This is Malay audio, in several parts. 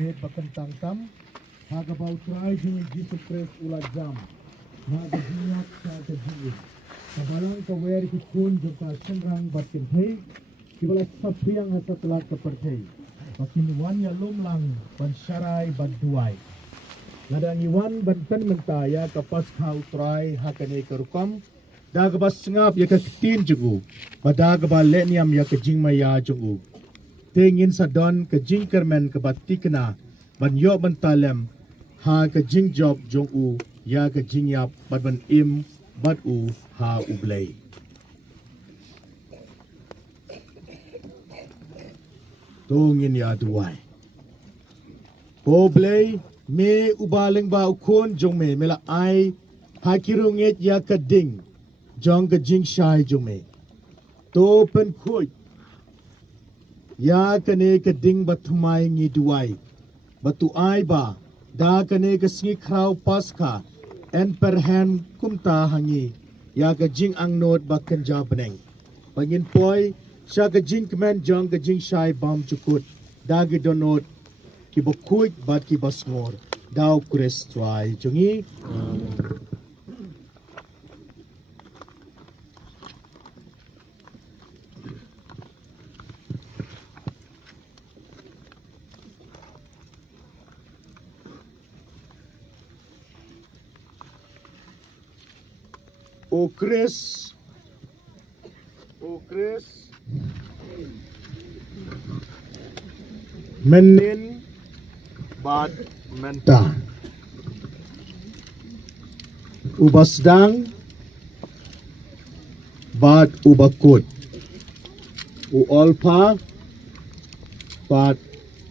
met bakantang tam hagabau try jing Jesus Christ ulat jam hagajiyak sa kajiyin kabalang kawer kikun jengka senrang batin hei kibala sapriang hasa telah kepercayai bakin wan ya lumlang pansyarai baduai ladang iwan banten mentaya kapas kau try hakane kerukam dagabas ngap ya ketin jugu badagabal leniam ya kejing maya jugu tengin sadon kejing kermen kebatikna banyo bantalem ha kejing job jongu ya kejing yap badban im badu ha ublay tungin ya duai ublay me ubaleng ba ukon jong me mela ai hakirunget ya keding jong kejing shai jong me to pen khoi ya kane keding bathmai ngi duai batu ai ba da kane kesngi krau paska en perhen kumta hangi ya kejing angnot bakan jabeneng pangin poi sha kejing kemen jong kejing shai bam cukut da gidonot ki bokuit bat ki basngor daw kures try jongi O Chris menin bad menta ubasdang bad ubakut u alpha bad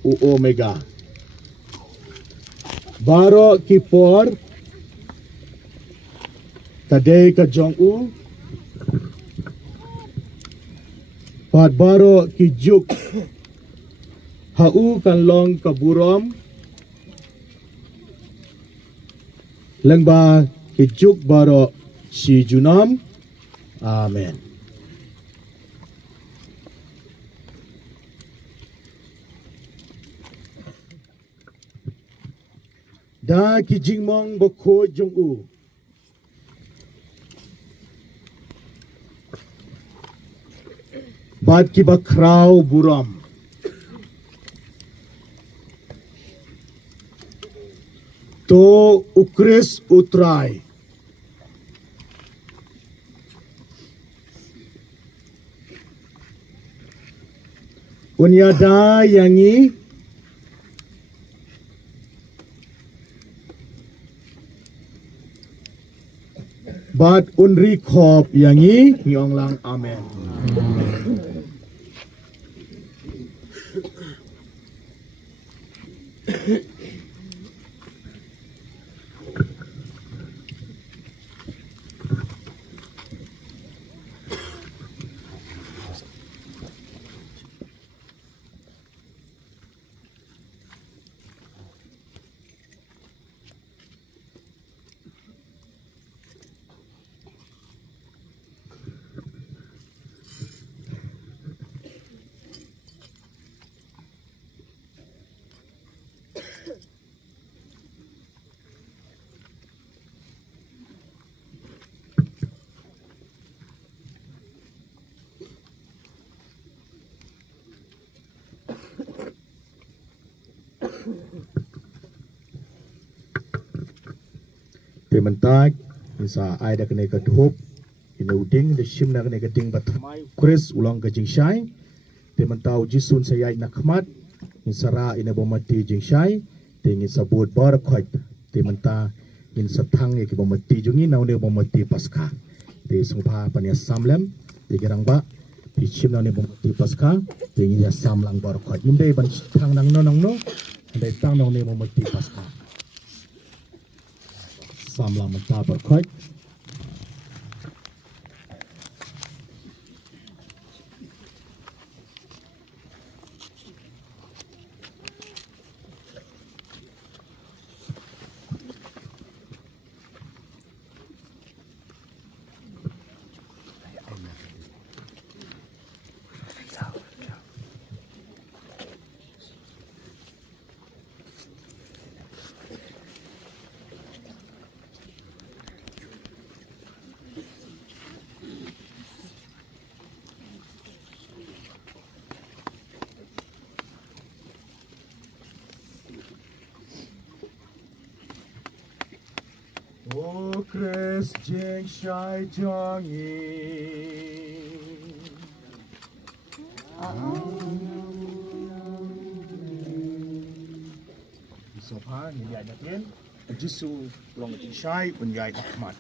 u omega baro kipor tadei ka jong u pat baro ki juk hau kan long ka burom lengba ki juk baro si junam amen da ki jingmong bokho jong u bad ki bakrau buram to ukris utrai unyada yangi bad unri khop yangi nyonglang amen Tementak isa ai da kene ka dhup ina uding de shim na kene ka ding batmai kris ulang ka jingshai tementau jisun sayai na khmat insara ina bomati jingshai tengi sabut bar khot tementa in sathang ki bomati jungi naune bomati paskha te sungpha pania samlem te gerangba ti shim naune bomati paskha tengi ya samlang bar khot imde ban thang nang no dai tang naune bomati paskha samlang menta bar khot O Chris Jing Shai Jong Sopan dia datin Jisu long Jing Shai Unyai Ahmad.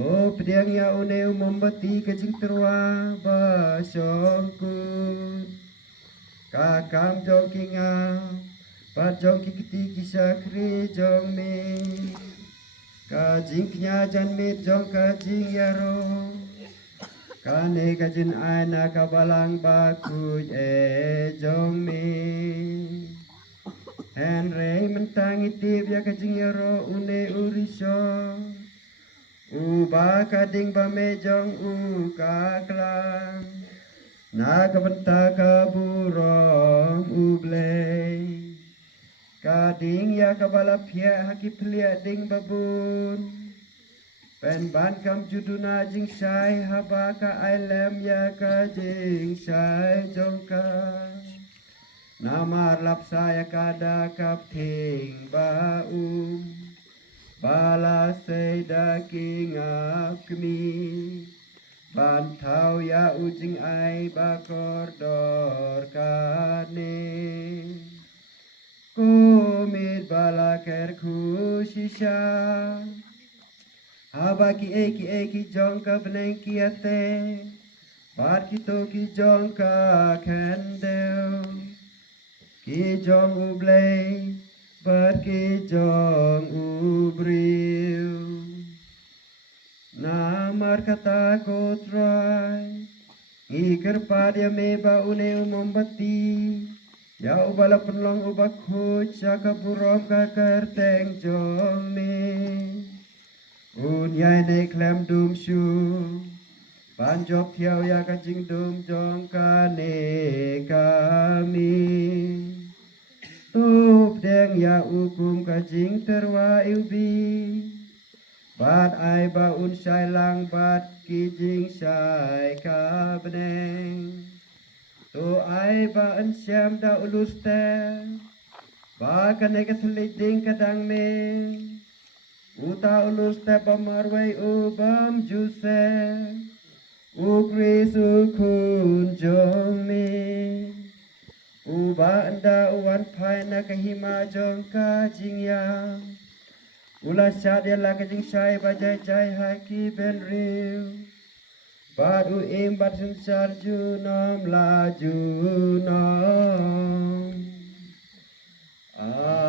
O pedang ya une mombati kajing terwa ba syongku kakam jong kinga pat jong kiti kisah kri jong me kajing knya jan me jong kajing yaro kane kajin aina kabalang baku jong me Henry mentangi tip ya kajing yaro une urisho Uba kading bamejong ukaklang Nagabenta kaburong ublay Kading ya kabalapya haki pelia ding babun Pen ban kam juduna jing syai habaka ailem ya kajing syai jongka Namar lapsa ya kada kapting baum Bala seda kingap kemi Bantau ya ujing ai bakor dor kane Kumit bala kerku shisha Habaki eki jongka benengki ate Bat kito ki jongka kendel Ki jong ublay Pergi jong ubriu Namar kata kotrai Ikir padia meba une mombati Ya ubala penlong ubak huj Jaka burom kakar teng jong me Unyai ne klem dum shu Panjok tiao ya kajing dum jong kane kami Tup deng ya ukum kajing terwa iubi Bat ai ba un syai lang bat kijing syai kabneng Tu ai ba en syam da ulus te Ba kane ketelik ding kadang me Uta ulus te pamarwai ubam juse Ukri sukun jong me Uba anda uwan pai na kahima jong kajing yang Ula syad ya la kajing syai bajai jai haki ben riu Badu imbat sensar junom laju nom. Amen.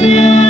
Yeah.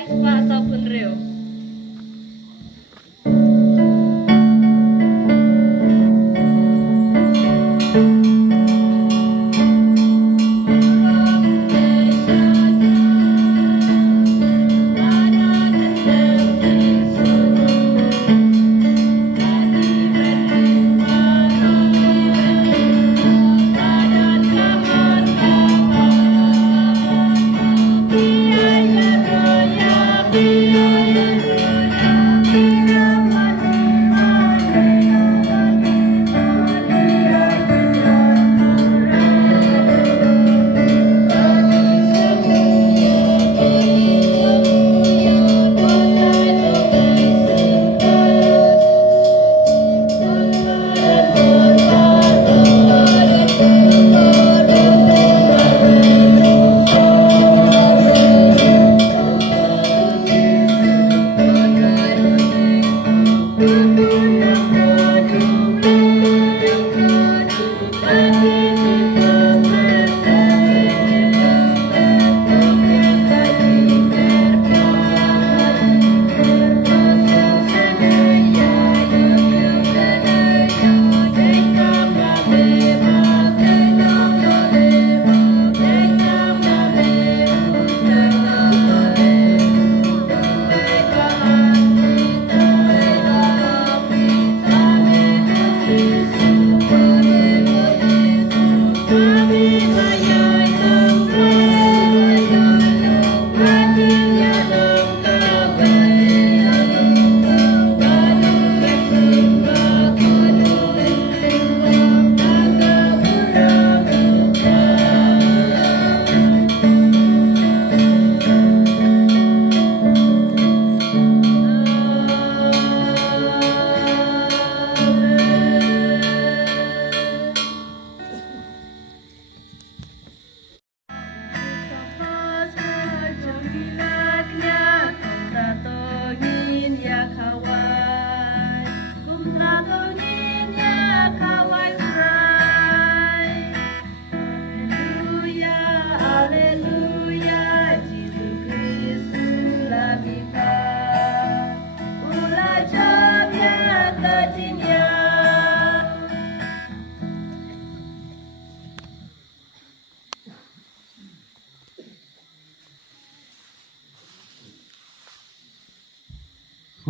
Pai spa saupun reo.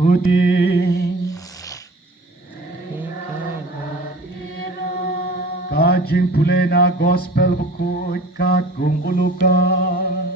Putih Kajing pulena gospel buku kagum ulukan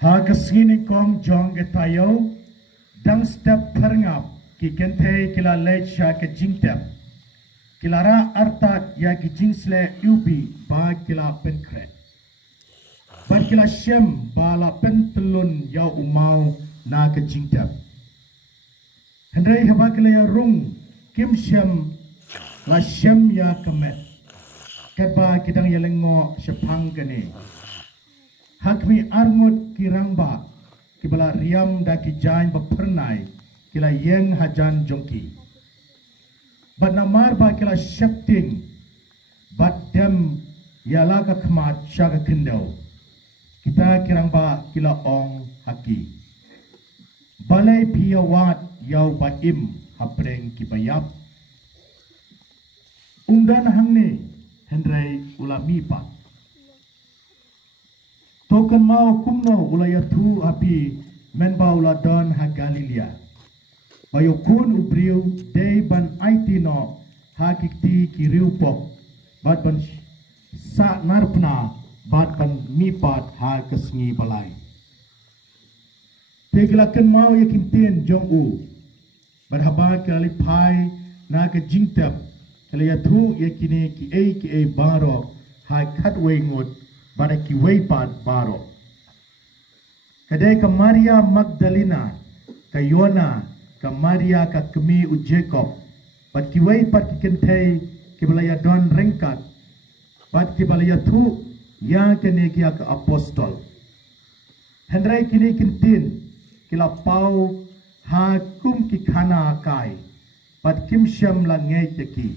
Ha kesini kong jong ke tayo dang step perngap ki kente kila lecha ke jingtep kilara artat ya ki jingsle ubi ba kila penkret ba kila shem ba la pentelun ya umau na ke jingtep hendai haba kila ya rung kim shem la shem ya kemet keba kidang ya lengo sepang kene Hakmi arngot kirangba kibala riam da ki jain ba pernai kila yeng hajan jongki bat namar ba kila shepting bat dem yala ka khmat shaga kindau kita kirangba kila ong haki balai piyawat yau ba im hapreng kibayap umdan hangni hendrai ulami pa Token mau kumno ulaya tu api menba uladon ha Galilea. Bayo kun ubriu day ban aitino ha kikti kiriu pok bat ban sa narpna bat ban mipat ha kesngi balai. Teglakan mau yakin tien jong u bat haba kali pai na ke jingtap kali ya tu yakini ki e baro ha katwe ngot pada kiwaipat baro. Kadai ke Maria Magdalena, ke Yona, ke Maria ke Kemi u Jacob, pat kiwaipat kikentai kibalaya don rengkat pat kibalaya thu yang kini kia ke apostol hendrai kini kintin kila pau hakum ki khana kai pat kim syam la ngai ki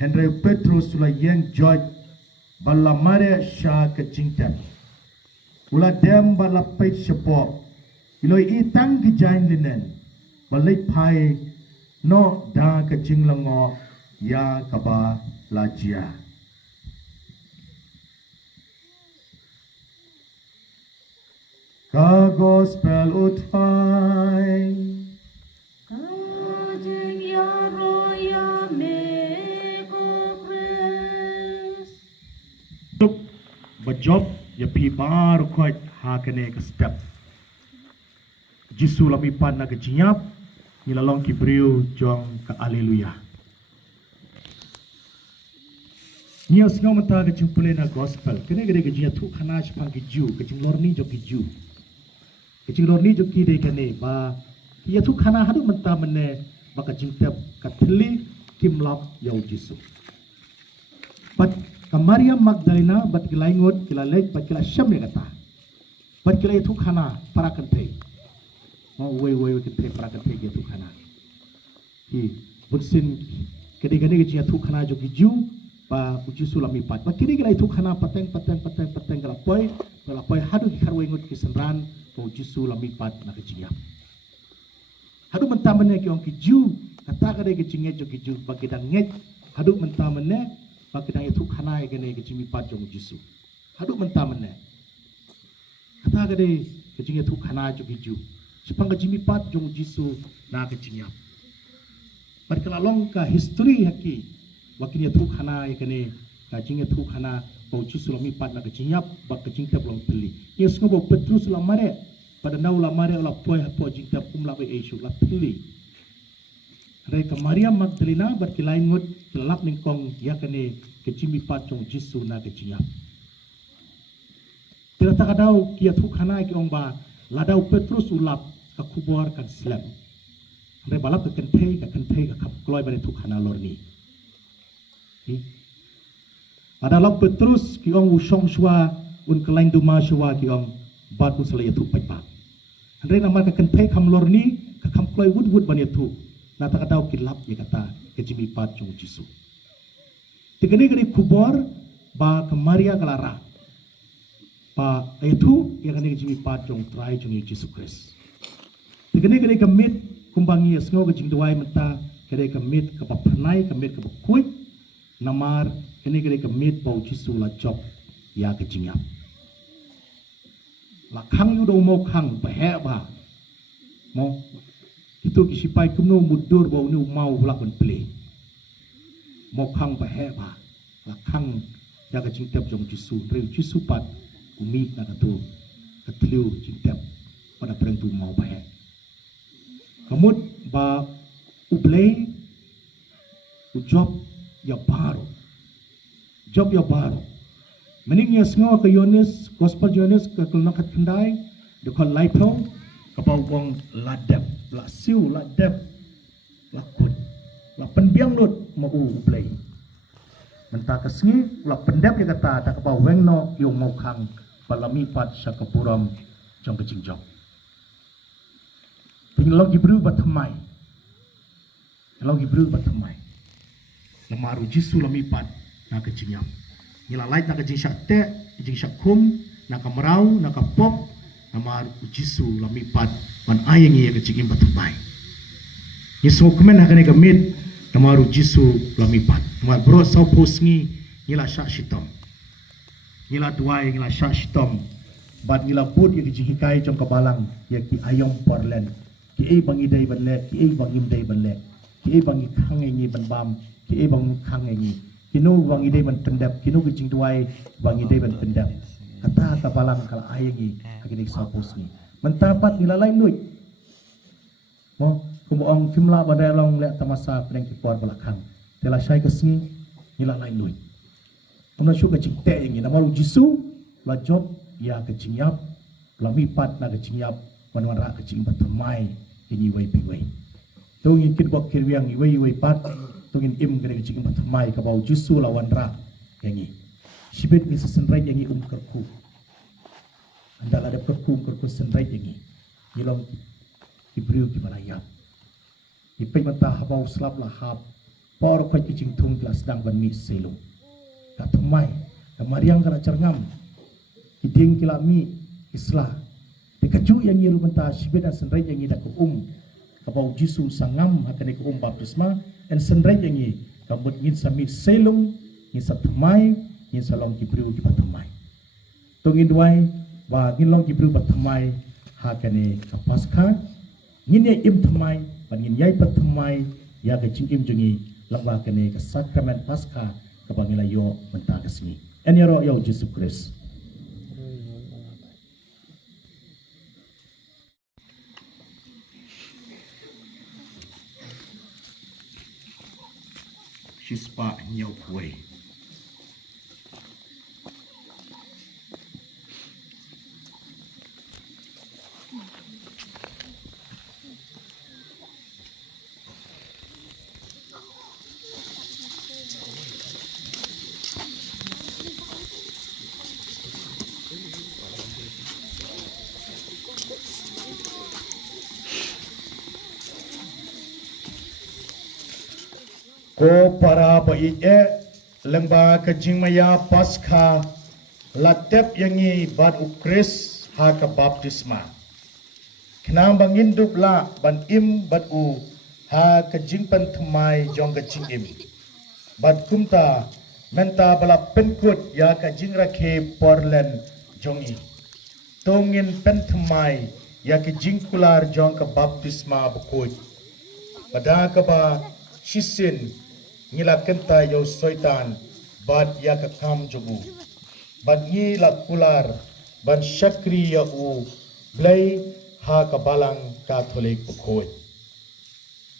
hendrai Petrus la yang George bala mare sha ke jingtan ula dem bala pait sepok iloi itang ki jain linen balai pai no da ke jinglango ya kaba lajia ka gospel utfai Kajeng ya roya mego pres. Bajob ya pi baru koi hakane ke step Jisu lami pan na ke jinyap nilalong ki briu jong ke aleluya Nia singaw mata ke cimpule na gospel kene gede ke jinya tu khana chpang ki ju ke jing lorni jo ki ju ke jing lorni jo ki de kane ba ya tu khana hadu mata mene ba ke jing tep ka thli kimlap yau Jisu But Maria Magdalena bat kilaingot kilalek bat kila syam ya kata bat kila itu khana para kentei mau wei kentei para kentei itu khana ki buksin kedi-kedi ke itu khana jo giju ba uji sulami pat bat kiri kila itu khana pateng kala poi hadu ki kharwe ngot ki senran ko uji sulami pat na kejiya hadu mentamane ki ong kiju kata kade ke jinge jo giju ba kedang nget hadu mentamane Pakidang itu khana gene ke jimi pat jong Jisu haduk mentamane kata gade ke jinge tu khana jo giju sepang ke jimi pat jong Jisu na ke jinyap barkala long ka history haki wakinya tu khana gene ka jinge tu khana bau Jisu lami pat na ke jinyap bak ke jingtap long peli yes ngo Petrus la mare pada nau la mare la poi hapo jingtap kumla be Yesu la peli Reka Maria Magdalena berkilain ngut kelap ningkong ya kene kecimi pacong Jisu na keciap. Tidak tak adau kia tu khana ki ong ba ladau Petrus ulap ka kubor kan slam. Re balap ka kentei ka kap kloi bare tu khana lorni. Ada lap Petrus ki ong usong shwa un kelain duma shwa ki ong batu selaya tu paipa. Re nama ka kentei kam lorni ka kam kloi wud bani tu. Nata kata kilap ya kata kecimi pat jong Jisu. Tegani kubor ba ke Maria Clara. Ba itu ya kani kecimi pat jong trai jong Yesus Kristus. Tegani kemit kumbangi asngo ke jing duai mata kene kemit ke papernai kemit ke kuit namar kene kemit bau Jisu la job ya ke jingyap. La khang yu do mo khang ba he ba. Mo itu kisipai kumno mudur bau ni mau lakon play mokhang bahe ba lakang jaga jingtep jong Jisu re Jisu pat umi na tu katliu jingtep pada perentu mau bahe kamut ba ublay job ya baru mening yes ngo ke Yohanes gospel Yohanes ke kelnakat kendai de kol laipong kabau wong ladep la siu la dep la kut la penbiang lut mau ublay mentah kesengi la pendep ya kata tak kabau weng no yung mau kang balami pat sa kapuram jong kecing jong pinglog Hebrew batamai log Hebrew batamai lamaru Jisu lami pat na kecing yam nila light na kecing syak te kecing syak kum na kamerau na kapop namar Jisu lami pat man ayang iya kecing batamai Yesu kemen hakane gamit namaru Jisu lami pat namar bro sau posngi nila syak shitom nila duai nila syak shitom bat nila put ya kecing hikai jong kabalang ya ki ayong porlen ki ei bangi dai banle ki ei bangi dai banle ki ei bangi khang ngi ban bam ki ei bang khang ngi kinu bangi dai ban pendap kinu kecing duai bangi dai ban pendap kata kabalang kala ayangi kagini sapos ni mentapat nilalai nuit mo kumuang kimla badai long le tamasa pedang kipor belakang tela syai kesni nilalai nuit amna syu kecing te ngi namaru Jisu la job ya kecing yap la mipat na kecing yap wan ra kecing batamai ini wai pi wai to ngi kit bok kirwiang i wai pat tungin im gede kecing patumai kabau jusu lawan ra yangi sibet ni sesenrai yangi kerku andal ada kerku senrai yangi ilong ibriu ki manayap ipai mata habau slap lahap por koi kecing tung kelas dang ban mi selo patumai mariang kana cerngam iding kilami islah dekaju yang ngiru menta sibet dan senrai yangi dak kabau jisu sangam hakane ko baptisma en senrai yangi kabut ngin sami selung ngin satamai ngin salong kibriu ki patamai tongin duai ba ngin long kibriu patamai hakane kapaska ngin ye im tamai ban ngin yai patamai ya ga jing im jungi lamba kane ka sakrament paska ka bangila yo menta kasmi en yaro yo Yesus Kristus Shispa nyau kuai. Ko para bayi lengba kejing maya paskha latep yangi bad ukris ha ka baptisma kenang bangin dupla ban im bad u ha kejing pen thmai jong kejing im bad kumta menta bala penkut ya kejing rakhe porlen jongi tongin pen thmai ya kejing kular jong ka baptisma bukut pada ka ba shisin ngila kenta yo soitan bad ya ka kam jogu bad ngila kular ban syakri ya u blai ha ka balang katolik bukhoi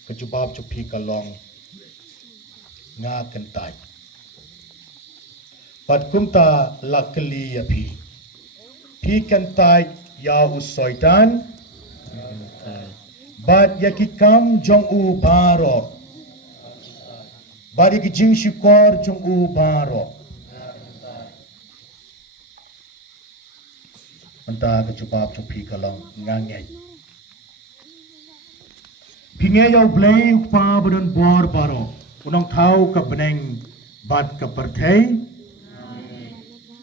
kejubab chupi kalong nga kentai bad kumta lakli ya pi kentai ya u soitan bad ya ki kam jong u baro bari ki jing shikor chung u baro anta ka chupap chupi kalong ngangai pinge yo blai pa budon bor baro unong thau ka beneng bad ka perthai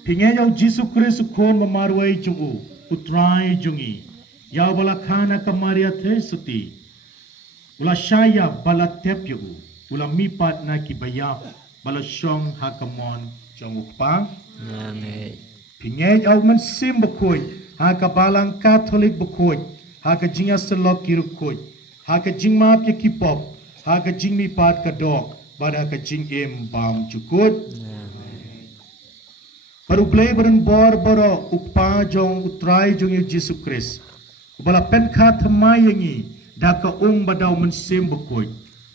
pinge yo Yesus Kristus kon mamarwai chung u utrai jungi ya bala khana ka maria the suti ula shaya bala tep yo ula mipat na kibaya bala syong hakamon jong upang amen pingay au man sim bakoy ha ka balang katolik bakoy ha ka jinga selok kirukoy ha ka jingma pye kipop ha ka jingmi pat ka dok bada ka jing em bam chukut amen baru play baran bor boro upa jong utrai jong Yesus Kristus bala pen kha thamai yangi da ka badaw man sim bakoy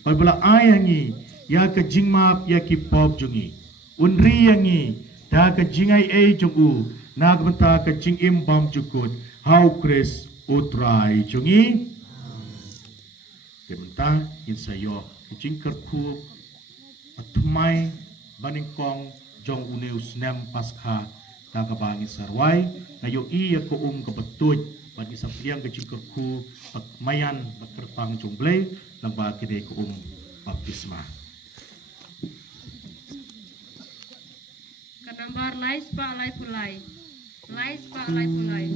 Bala ayangi ya ka jingmap ya ki pop jungi unri yangi da ka jingai e jungu nagbanta ka jingim bam jukut how Chris utrai jungi kementa insayo jingkar ku atmai baningkong jong uneus nem paskha da ka bangi sarwai na yo i ya ko ka betuj bagi sapiang ke jingkar ku mayan bakertang jongblay lang ba kide ko baptisma Kanambar lais pa alai pulai. Lais pa alai pulai.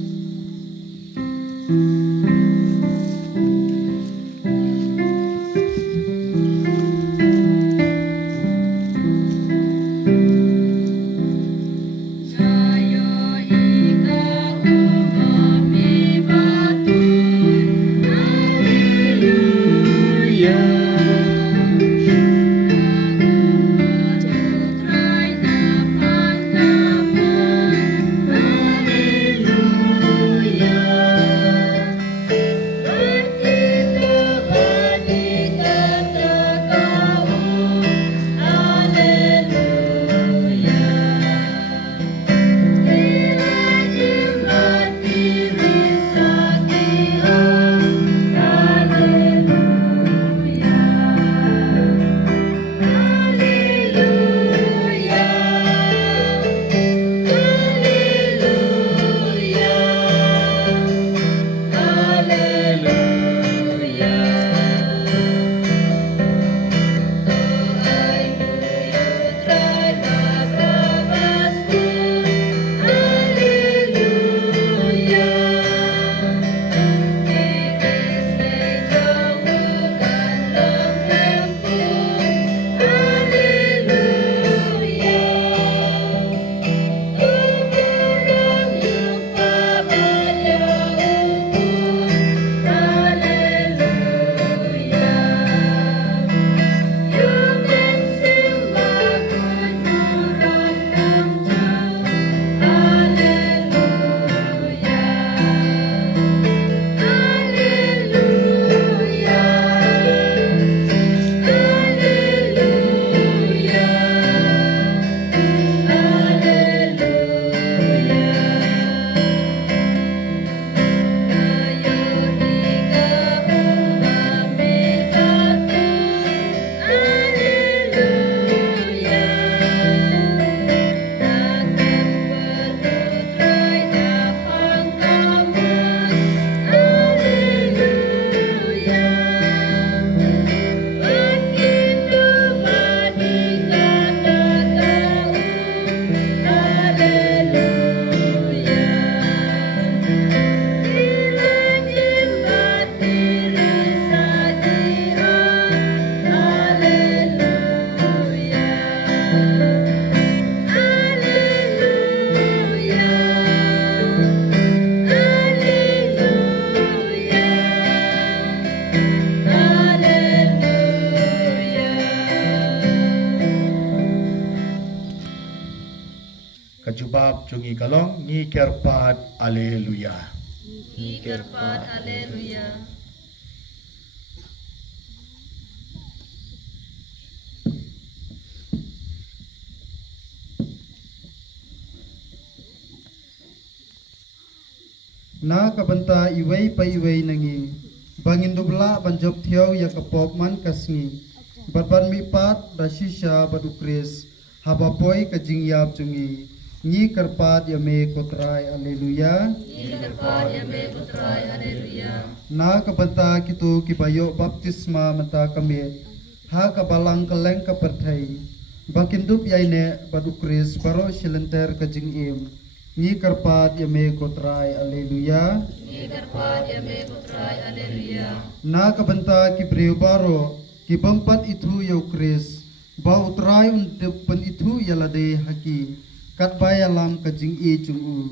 kajubab jungi kalong ngi kerpat aleluya. Ikerpat haleluya. Na kabanta iway pa iway nangi bangin dubla banjob thiaw ya kapop man kasngi barban mi pat da shisha badukris habapoy kajingyap jungi ngi karpat ya me kotrai aleluya. Ikerpat yame putrai haleluya. Na kabanta kitu kibayo baptisma mata kami ha kabalang keleng kaperthai bakindup yaine badukris baro silenter kajingim ngi karpat ya me kotrai aleluya. Ikerpat yame putrai haleluya. Na kabanta kibriu baro kibampat itu ya ukris ba utrai untuk pen itu ya lade haki kat bayalam kajing e jungu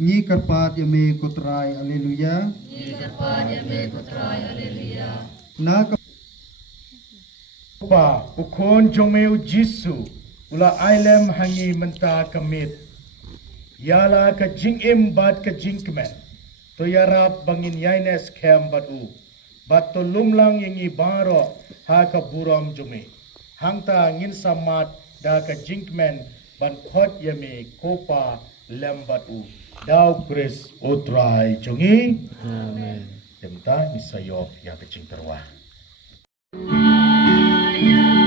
ngi karpat ya me kotrai aleluya. Ikerpat yame putrai haleluya. Na Pa ukon jongmeu Jisu ula ailem hangi menta kamit yala ka jingim bat ka jingkmen to yarap bangin yaines kem batu bat to lumlang yangi baro ha ka buram jome hangta ngin samat da ka jingkmen ban khot yame kopa lem batu daw kris utrai jongi amen temta misayok ya ka jingterwa. Yang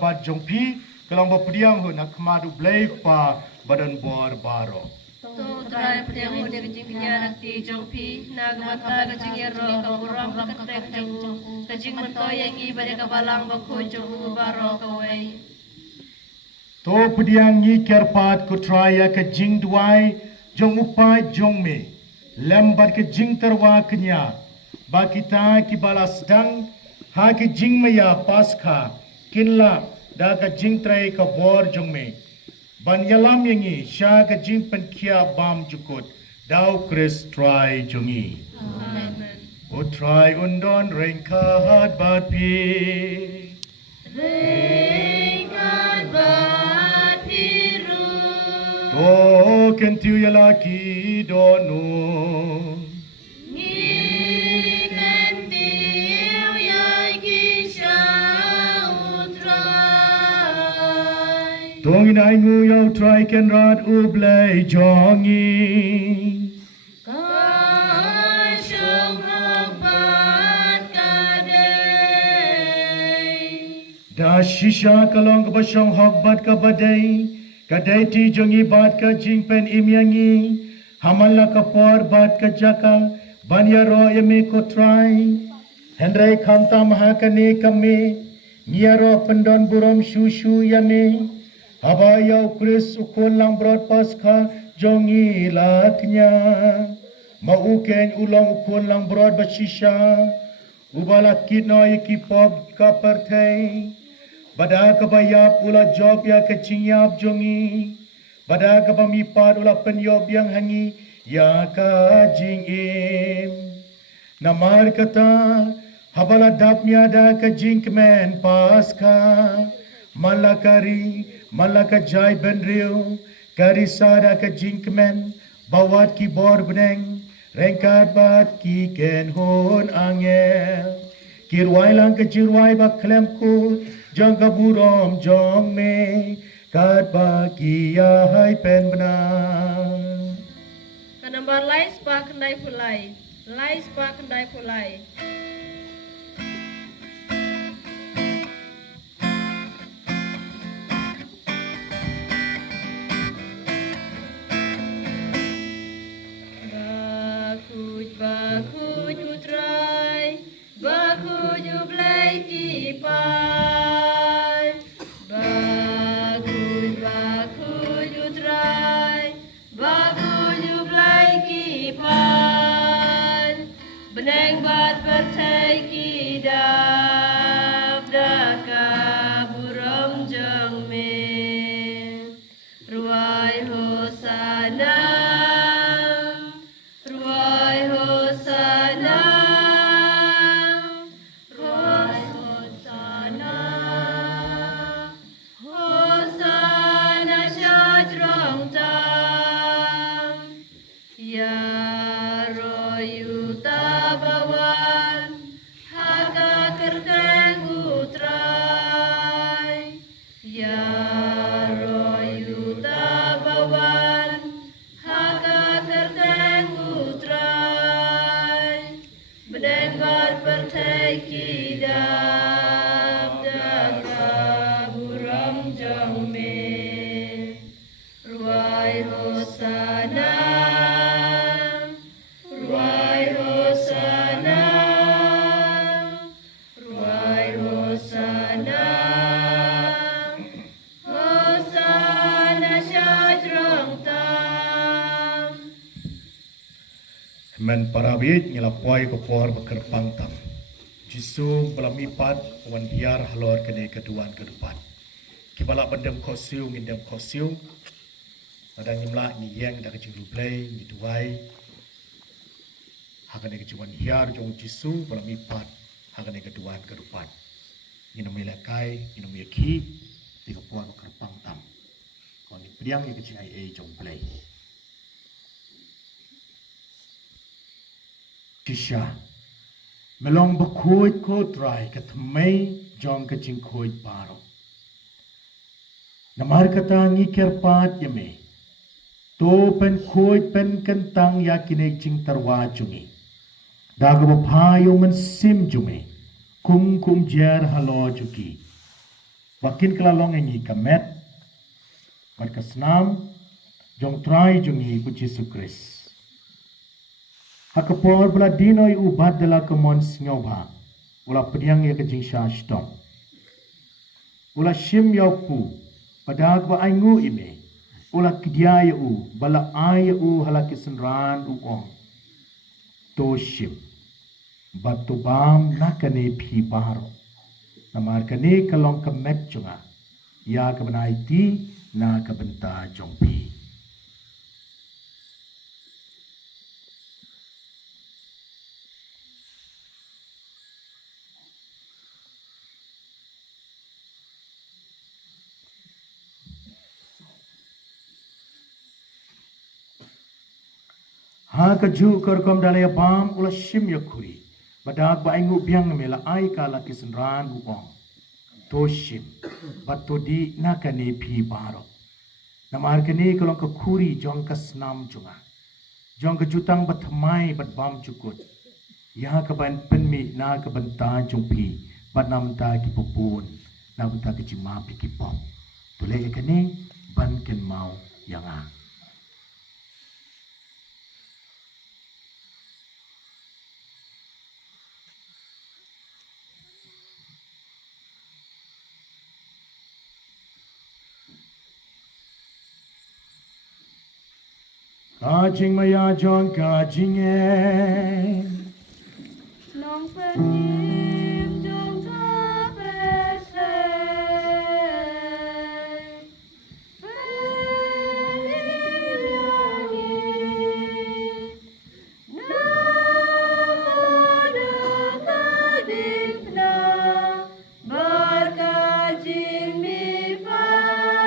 bad jongpi kelang bapdiang hun akmadu blai pa badan bor baro. To try pediang ho de kajing pinya nakti jongpi nagmata kajing yero kaburam bakatek jong kajing mentoy yang i bade kabalang bakho jong baro kawai. To pediang ni kerpat ku traya ke jing duai jong upai jong me lembat ke jing terwa kenya ba kita ki balas dang ha ke jing me ya paskha kinla da ke jing trai ka bor jong me ban yalam yangi sha ke jing pen kia bam jukut dau kris trai jongi Amen. o trai undon rengka hat bat pi to kentiu yalaki donu Tongin aingu yau try ken rad ublay jongi Da shisha kalong ka basyong hokbat ka baday kadai ti jongi bat ka jingpen imyangi hamala ka por bat ka jaka banya ro yame ko try Hendrai khamta mahakane kame niaro pendon burom shushu yame Abayau Kris ukun lang brod paskha jongi latnya mauken ulang ukun lang brod bashisha ubala kitno yaki pop kapertei bada kabayap ula job ya kecingyap jongi bada kabamipad ula penyob yang hangi ya kajingim namar kata habala dapnya da kajingmen paskha malakari malaka jai benriu karisada ka jinkmen bawat ki bor beneng rengkat bat ki ken hon angel kirwai lang ka jirwai ba klemku jang ka burom jong me kat ba ki ya hai pen benang Kanambar lai spa kendai pulai. Lai spa kendai pulai. Bakuj utrai, bakuj ublai kipai. Bakuj utrai, bakuj ublai kipai. Beneng bat percai kidap daka buram jeng me. Ruai hosana. Men parabit ngilapoi ko por bekerpang tam. Jisu belamipat wan biar halor kene keduan ke depan. Kibala bendem kosiu ngindem kosiu. Adang imla ni yang dak kecil play ni tuai. Hakane kecuan hiar jong Jisu belamipat hakane keduan ke depan. Nginem milakai, nginem yaki tiga por bekerpang tam. Kau ni priang yang kecil ai jong play. Kisha melong bakhuj ko try ka thamai jong ka jing khoj paro namar kata ngi kerpat yame to pen khoj pen kentang yakinek jing tarwa jungi daga bhayo man sim jume kum kum jer halo juki Bakin kelalong engi kamet, bat kesnam, jong try jongi ku Yesus Kristus. Hakapor bela dinoi ubat dala kemon sngobha, ula pediang ya kejing syashtong. Ula shim yaupu, pada ba aingu ime, ula kidia u, bala ai u halakisenran uong. To shim, batu bam nakane pi baro. Namar kane kalong kemet jonga, ya kebenai ti na kebenta jongpi. Ha kaju kerkom dalaya bam ula shim yakuri. Badak ba aingu biang mela ai kala kisenran uong. To shim. Bato di nakane pi baro. Namar kene kalong kekuri jong kesnam junga. Jong kejutang batmai bat bam cukut. Ya keban penmi na kebenta jongpi. Bat namta ki popun. Na benta kecima pi ki pom. Tule kene ban ken mau yang a. Kajing maya jong kajing Nong penim jong kapesai penim yangi namada kadikna barkajing mi pajome.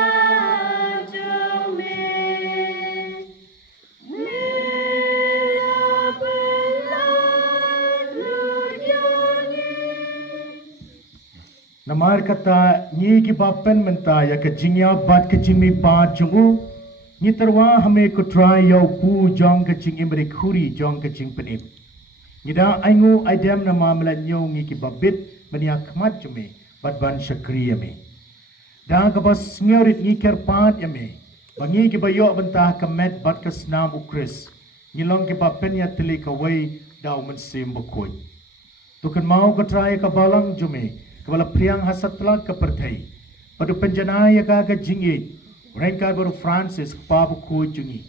Namar kata nyi ki bapen menta ya ke jingya bat ke jingmi bat jungu nyi terwa hame ko try yau pu jong ke jing imri khuri jong ke jing penip nyi da aingu aidam nama melanyo nyi ki babit menia khmat jume bat ban syakri yame da ka bas ngeurit nyi ker pat yame bangi ki bayo bentah kemet bat ke snam ukris nyi long ki bapen ya teli ka wei dau mensim bokoi tukan mau ko try ka balang jume kepala priang hasatlah kepertai. Pada penjana ya kaga jingi. Mereka baru Francis pabu ku jungi.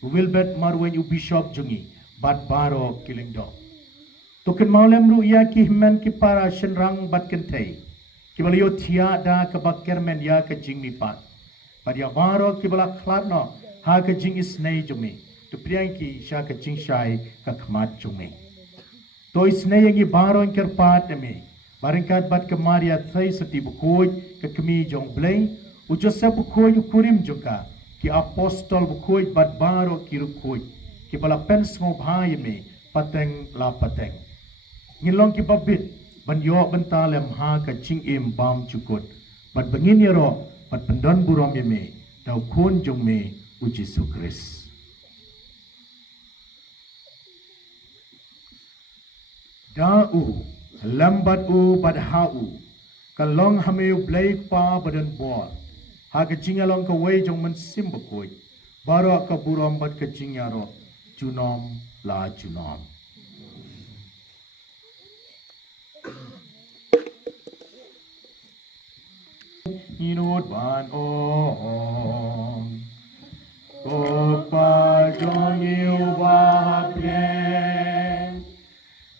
Wilbert marwen u bishop jungi. Bat baro killing dog. Token maulem ru ya ki himen ki para shenrang bat kentai. Kibala yo tia da ke bakkermen ya ke jingmi pat. Pada ya baro kibala kladno ha ke jing isnei jumi. Tu priang ki sya ke jing syai ke khmat jumi. To isnei yang i baro ingker pat eme. Baringkat bat kemaria thai seti bukoi ke kemi jong blay ujosep bukoi ukurim juga ki apostol bukoi bat baro ki rukoi ki bala pens ngobhai me pateng la pateng ngilong ki babit ban yo bentalem ha ka ching im bam cukut bat bengin yero bat pendon burom me dau kun jong me uji sukris dau lambat u bad hau kalong hameu blai pa badan bol ha ke jingalong ka wei jong men sim bakoi baro ka burom bat ke jingaro junom la junom inut ban om ko pa jong yu ba plen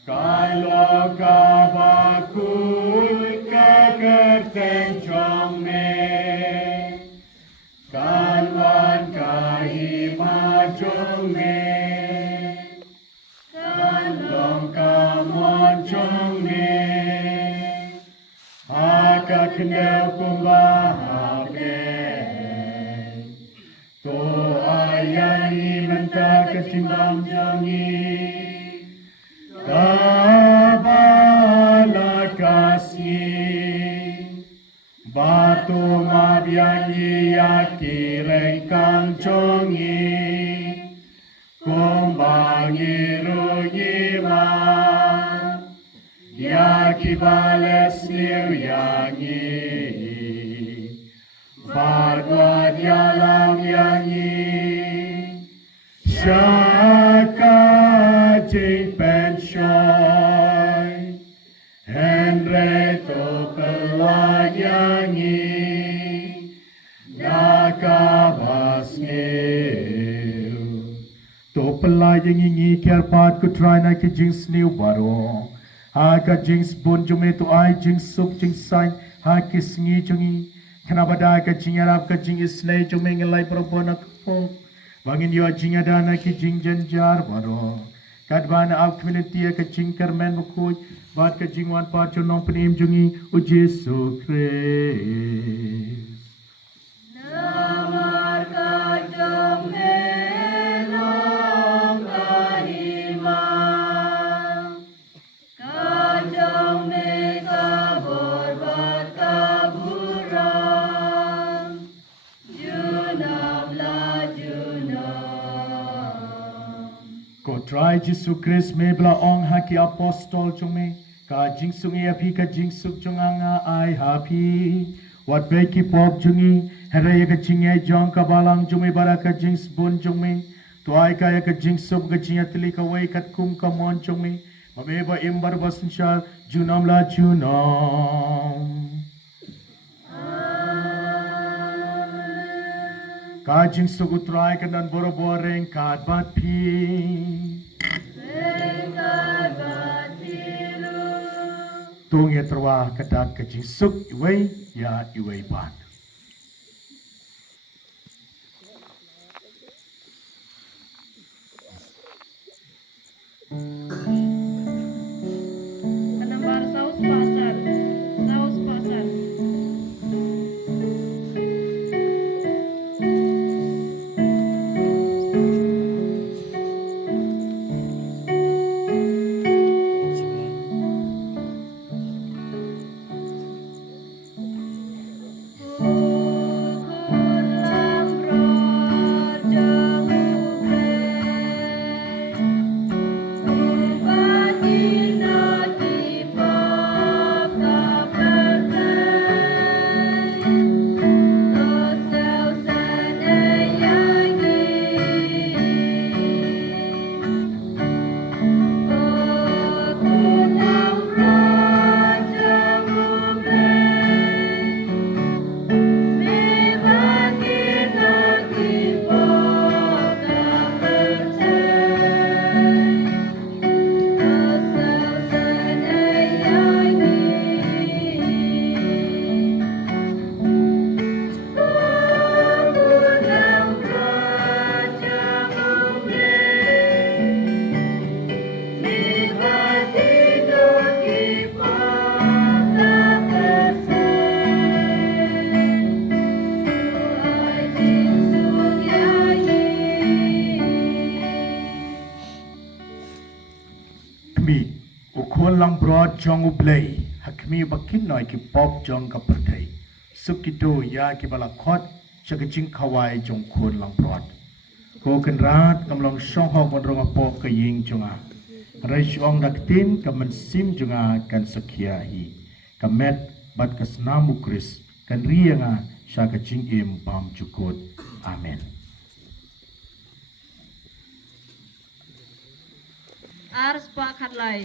kalau kabakul kakerteng jong me kalwan kahima jong me kalong kamon jong me haka kendel kumbahape to ayani mentah kesimbang jongi Kabala kasih batu mabiangi yaki rengkang congi kumbangi rugi ma yaki bales liu yangi Buat yalam yangi Shaka jing penshoy Henry to keluar yangi Nakabasnil To pelai yangi kerpat ku try na ki jing sniu baro Aga jing spun jume to ai jing sup jing sain ha kisngi jungi Kenapa dah ka jing arab ka jing isnai jume ngelai perempuan aku Bangin yo jing ada na ki jing janjar baro Kadban ab community ka jing kermen bukuj Bat ka jing wan pa nong penim jungi o Jesu Christ Namar kajong melong kahimang Kajong me kabur bat kaburam Junam la junam Ko try Jesu Christ me bla ong haki apostol chume ka jing sungi api ka jing suk chunganga ai happy what beki pop jungi hera ka jing ai jong ka balang jume bara ka jing spun jume to ai ka ka jing sup ka jing atli ka wai kat kum ka mon jume mameba imbar basin shar junam la junam ka jing suk utrai ka nan boro boreng ka bat pi Tung ya terwah kedat ke jisuk iway ya iway ban. Penambar saus pasar Saus pasar lang broad jong ublay hakmi bakin noi ki pop jong ka pertai sukito ya ki bala khot chagajing khawai jong khon lang broad ko kan rat kamlong shong hok mon rong pop ka ying jonga rai shong dak tin ka man sim jonga kan sakhia hi kamet bat kasnamu kris kan rianga sha ka jing im pam chukot amen Ars pak hatlay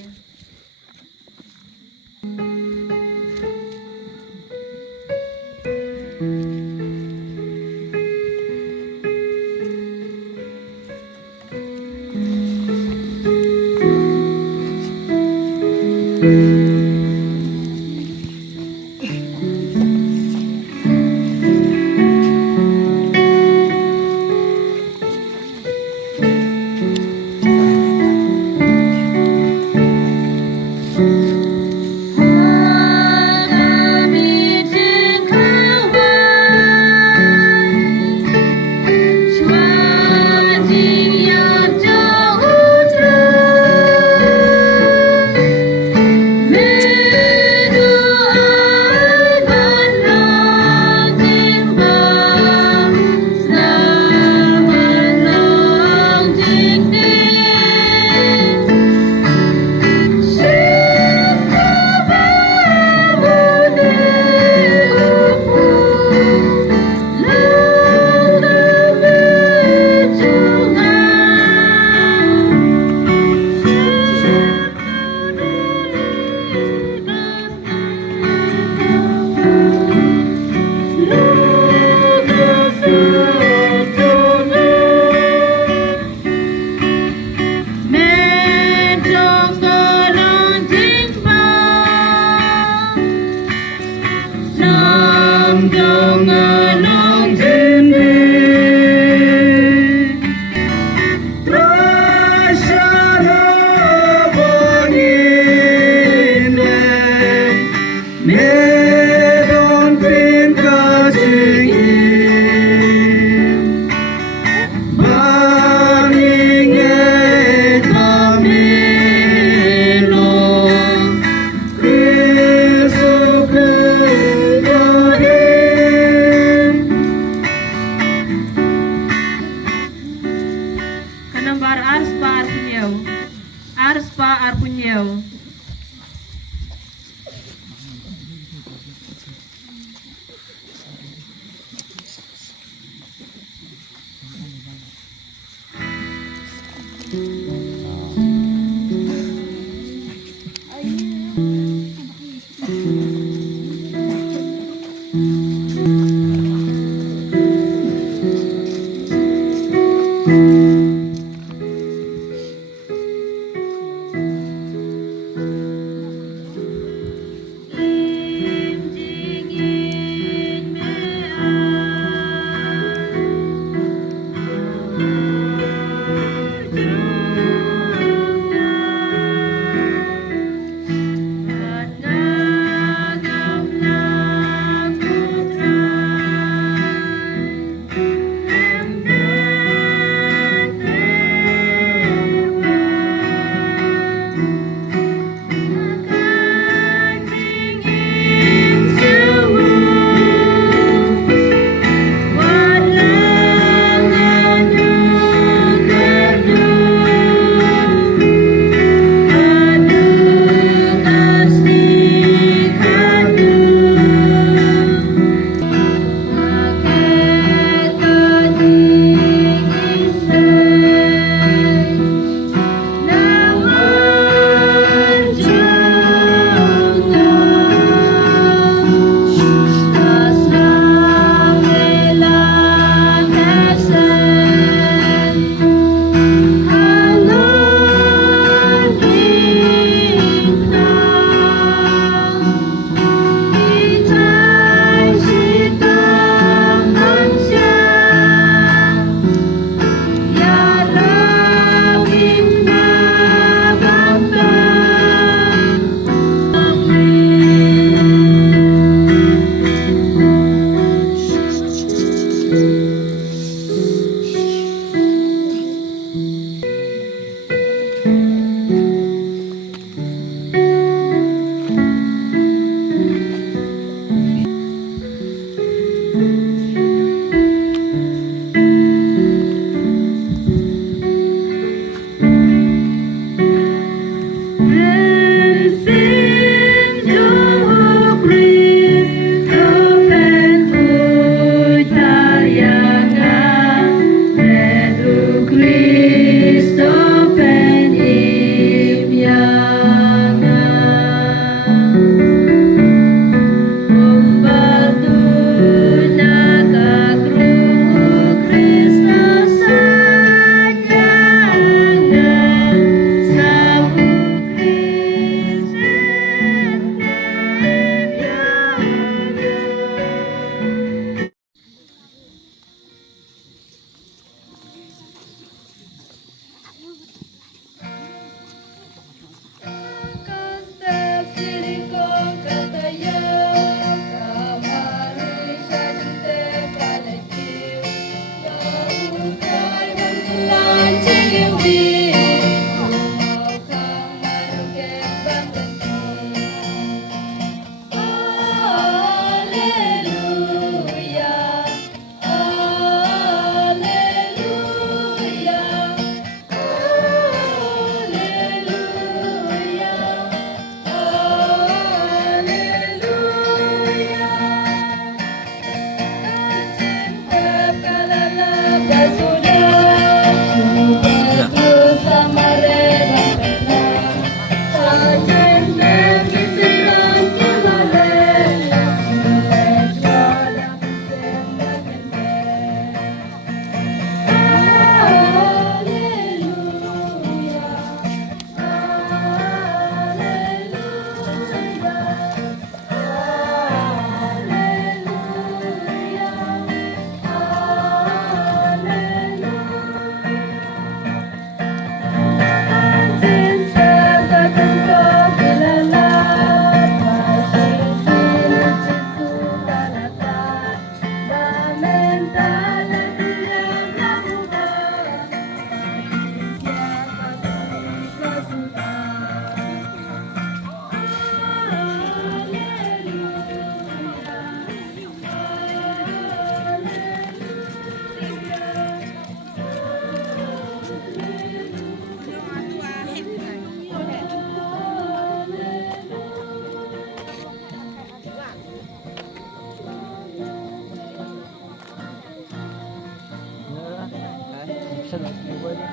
sa mobile niya.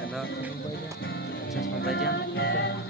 Ano? Sa mobile niya. Sa mobile niya.